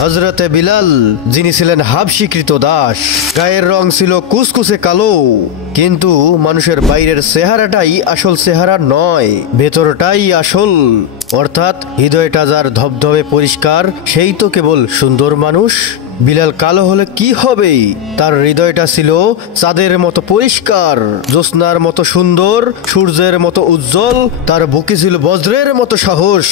হযরতে বিলাল, যিনি ছিলেন হাবশী কৃতদাস, গায়ের রং ছিল কুচকুচে কালো, কিন্তু মানুষের বাইরের চেহারাটাই আসল চেহারা নয়, ভেতরটাই আসল। অর্থাৎ হৃদয়টা যার ধবধবে পরিষ্কার, সেই তো কেবল সুন্দর মানুষ। বিলাল কালো হলে কি হবে? তার হৃদয়টা ছিল চাঁদের মতো পরিষ্কার, জ্যোৎস্নার মতো সুন্দর, সূর্যের মতো উজ্জ্বল। তার বুকে ছিল বজ্রের মতো সাহস,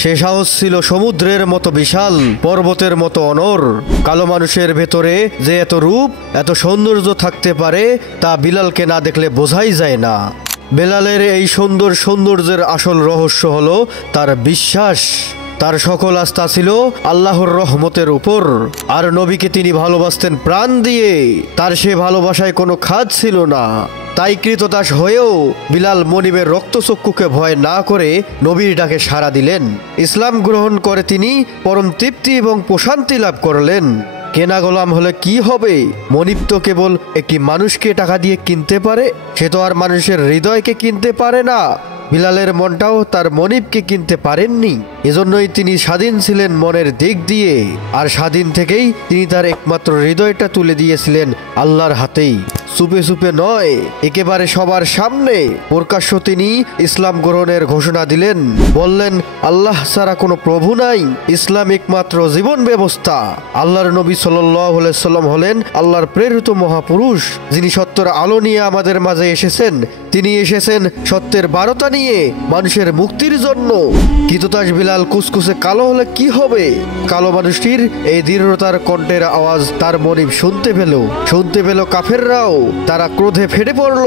সে সাহস ছিল সমুদ্রের মতো বিশাল, পর্বতের মতো অনর। কালো মানুষের ভেতরে যে এত রূপ, এত সৌন্দর্য থাকতে পারে, তা বিলালকে না দেখলে বোঝাই যায় না। বেলালের এই সৌন্দর্যের আসল রহস্য হলো তার বিশ্বাস। তার সকল আস্থা ছিল আল্লাহর রহমতের উপর, আর নবীকে তিনি ভালোবাসতেন প্রাণ দিয়ে। তার সে ভালোবাসায় কোনো খাদ ছিল না। তাই কৃতদাস হয়েও বিলাল মনিবের রক্তচক্ষুকে ভয় না করে নবীর ডাকে সাড়া দিলেন। ইসলাম গ্রহণ করে তিনি পরম তৃপ্তি এবং প্রশান্তি লাভ করলেন। কেনা গোলাম হলে কি হবে? মনিব তো কেবল একটি মানুষকে টাকা দিয়ে কিনতে পারে, সে তো আর মানুষের হৃদয়কে কিনতে পারে না। বিলালের মনটাও তার মনিবকে কিনতে পারেননি। এজন্যই তিনি স্বাধীন ছিলেন মনের দিক দিয়ে, আর স্বাধীন থেকেই তিনি তার একমাত্র হৃদয়টা তুলে দিয়েছিলেন আল্লাহর হাতেই। চুপে চুপে নয়, একেবারে সবার সামনে প্রকাশ্য তিনি ইসলাম গ্রহণের ঘোষণা দিলেন। বললেন, আল্লাহ ছাড়া কোনো প্রভু নাই, ইসলাম একমাত্র জীবন ব্যবস্থা। আল্লাহর নবী সাল্লাল্লাহু আলাইহি সাল্লাম হলেন আল্লাহর প্রেরিত মহাপুরুষ, যিনি সত্যের আলো নিয়ে আমাদের মাঝে এসেছেন। তিনি এসেছেন সত্যের বার্তা নিয়ে, মানুষের মুক্তির জন্য। কৃতদাস বিলাল কুচকুচে কালো হলে কি হবে? কালো মানুষটির এই দৃঢ়তার কণ্ঠের আওয়াজ তার মনিব শুনতে পেল কাফেররাও। তারা ক্রোধে ফেটে পড়ল,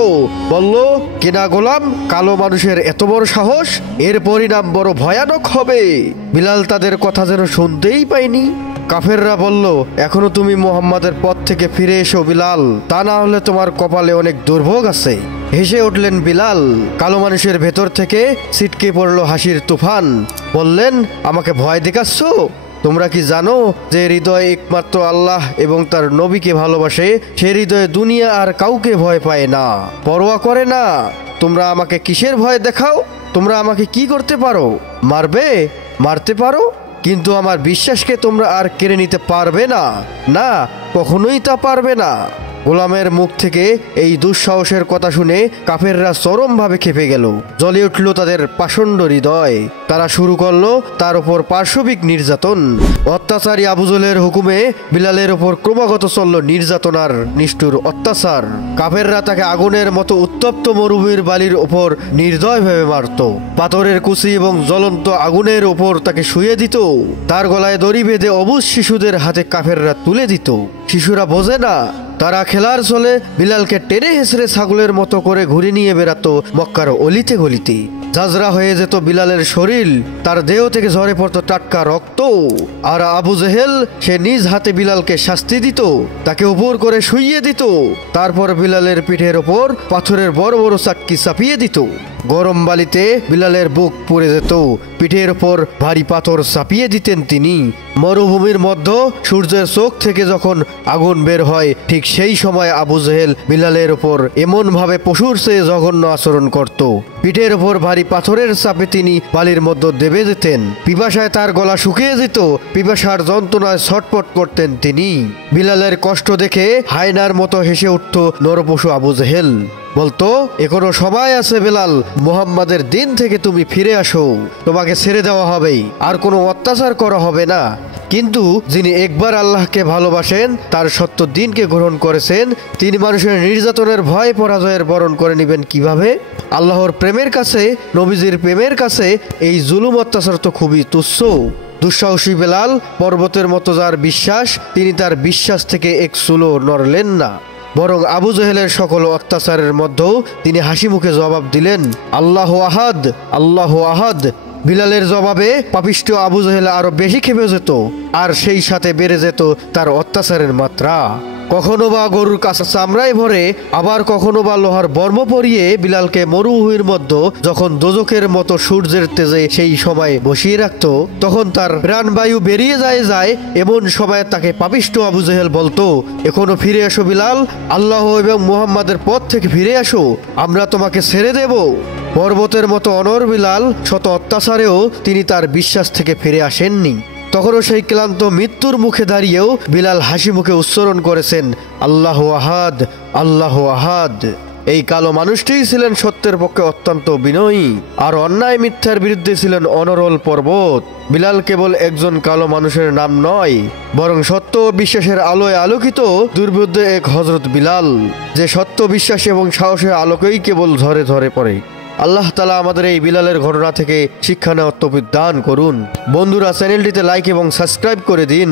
বলল, কেনা গোলাম, কালো মানুষের এত বড় সাহস, এর পরিণাম বড় ভয়ানক হবে। বিলাল তাদের কথা যেন শুনতেই পায়নি। কাফেররা বলল, এখনো তুমি মুহাম্মাদের পথ থেকে ফিরে এসো বিলাল, তা না হলে তোমার কপালে অনেক দুর্ভোগ আছে। হেসে উঠলেন বিলাল। কালো মানুষের ভেতর থেকে ছিটকে পড়ল হাসির তুফান। বললেন, আমাকে ভয় দেখাচ্ছ? তোমরা কি জানো যে হৃদয় একমাত্র আল্লাহ এবং তার নবীকে ভালোবাসে, সে হৃদয়ে দুনিয়া আর কাউকে ভয় পায় না, পরোয়া করে না। তোমরা আমাকে কিসের ভয় দেখাও? তোমরা আমাকে কি করতে পারো? মারতে পারো, কিন্তু আমার বিশ্বাসকে তোমরা আর কেড়ে নিতে পারবে না। না, কখনোই তা পারবে না। গোলামের মুখ থেকে এই দুঃসাহসের কথা শুনে কাফেররা চরমভাবে ক্ষেপে গেল। জ্বলে উঠল তাদের পাষণ্ড হৃদয়। তারা শুরু করলো তার উপর পাশবিক নির্যাতন। অত্যাচারী আবু জহেলের হুকুমে বিলালের উপর ক্রমাগত চলল নির্যাতনার নিষ্ঠুর অত্যাচার। কাফেররা তাকে আগুনের মতো উত্তপ্ত মরুভূমির বালির উপর নির্দয়ভাবে মারত। পাথরের কুচি এবং জ্বলন্ত আগুনের উপর তাকে শুয়ে দিত। তার গলায় দড়ি বেঁধে অবুঝ শিশুদের হাতে কাফেররা তুলে দিত। শিশুরা বোঝে না, তারা খেলার চলে বিলালকে টেনে হেসড়ে ছাগলের মতো করে ঘুরে নিয়ে বেড়াতো মক্কার অলিতে গলিতে। ঝাঁঝরা হয়ে যেত বিলালের শরীর, তার দেহ থেকে ঝরে পড়তো টাটকা রক্ত। আর আবু জেহেল সে নিজ হাতে বিলালকে শাস্তি দিত, তাকে উপর করে শুইয়ে দিত। তারপর বিলালের পিঠের ওপর পাথরের বড় বড় চাক্কি চাপিয়ে দিত। গরম বালিতে বিলালের বুক পুড়ে যেত, পিঠের ওপর ভারী পাথর চাপিয়ে দিতেন তিনি। মরুভূমির মধ্যে সূর্যের চোখ থেকে যখন আগুন বের হয়, ঠিক সেই সময় আবু জেহেল বিলালের ওপর এমন ভাবে পশুর চেয়ে জঘন্য আচরণ করত। পিঠের ওপর ভারী পাথরের চাপে তিনি বালির মধ্যে দেবে যেতেন। পিপাসায় তার গলা শুকিয়ে যেত, পিপাসার যন্ত্রণায় ছটপট করতেন তিনি। বিলালের কষ্ট দেখে হায়নার মতো হেসে উঠত নরপশু আবু জেহেল। বলতো, এখনো সময় আছে বেলাল, মুহাম্মাদের দিন থেকে তুমি ফিরে আসো, তোমাকে ছেড়ে দেওয়া হবে, আর কোনো অত্যাচার করা হবে না। কিন্তু যিনি একবার আল্লাহকে ভালোবাসেন, তার সত্য দিনকে গ্রহণ করেছেন, তিনি মানুষের নির্যাতনের ভয় পরাজয়ের বরণ করে নেবেন কিভাবে? আল্লাহর প্রেমের কাছে, নবীজির প্রেমের কাছে এই জুলুম অত্যাচার তো খুবই তুচ্ছ। দুঃসাহসী বেলাল, পর্বতের মতো যার বিশ্বাস, তিনি তার বিশ্বাস থেকে এক চুলো নড়লেন না। বরং আবু জেহেলের সকল অত্যাচারের মধ্যেও তিনি হাসি মুখে জবাব দিলেন, আল্লাহু আহাদ, আল্লাহু আহাদ। বিলালের জবাবে পাপিষ্ঠ আবু জেহেল আরো বেশি ক্ষেপে যেত, আর সেই সাথে বেড়ে যেত তার অত্যাচারের মাত্রা। কখনো বা গরুর কাছে চামড়ায় ভরে, আবার কখনো বা লোহার বর্ম পরিয়ে বিলালকে মরুভূমির মধ্যে যখন দোজখের মতো সূর্যের তেজে সেই সময় বসিয়ে রাখত, তখন তার প্রাণবায়ু বেরিয়ে যায়। এমন সময় তাকে পাপিষ্ঠ আবু জেহেল বলতো, এখনো ফিরে এসো বিলাল, আল্লাহ এবং মুহাম্মাদের পথ থেকে ফিরে আসো, আমরা তোমাকে ছেড়ে দেব। পর্বতের মতো অনর বিলাল শত অত্যাচারেও তিনি তার বিশ্বাস থেকে ফিরে আসেননি। তখনও সেই ক্লান্ত মৃত্যুর মুখে দাঁড়িয়েও বিলাল হাসি মুখে উচ্চারণ করেছেন আল্লাহু আহাদ, আল্লাহু আহাদ। এই কালো মানুষটিই ছিলেন সত্যের পক্ষে অত্যন্ত বিনয়ী, আর অন্যায় মিথ্যার বিরুদ্ধে ছিলেন অনরল পর্বত। বিলাল কেবল একজন কালো মানুষের নাম নয়, বরং সত্য ও বিশ্বাসের আলোয় আলোকিত দুর্বোধ্য এক হযরত বিলাল, যে সত্য বিশ্বাস এবং সাহসের আলোকেই কেবল ঝরে ঝরে পড়ে। আল্লাহ তাআলা আমাদের এই বিলালের ঘটনা থেকে শিক্ষা নেওয়ার তৌফিক দান করুন। বন্ধুরা, চ্যানেলটিতে লাইক এবং সাবস্ক্রাইব করে দিন।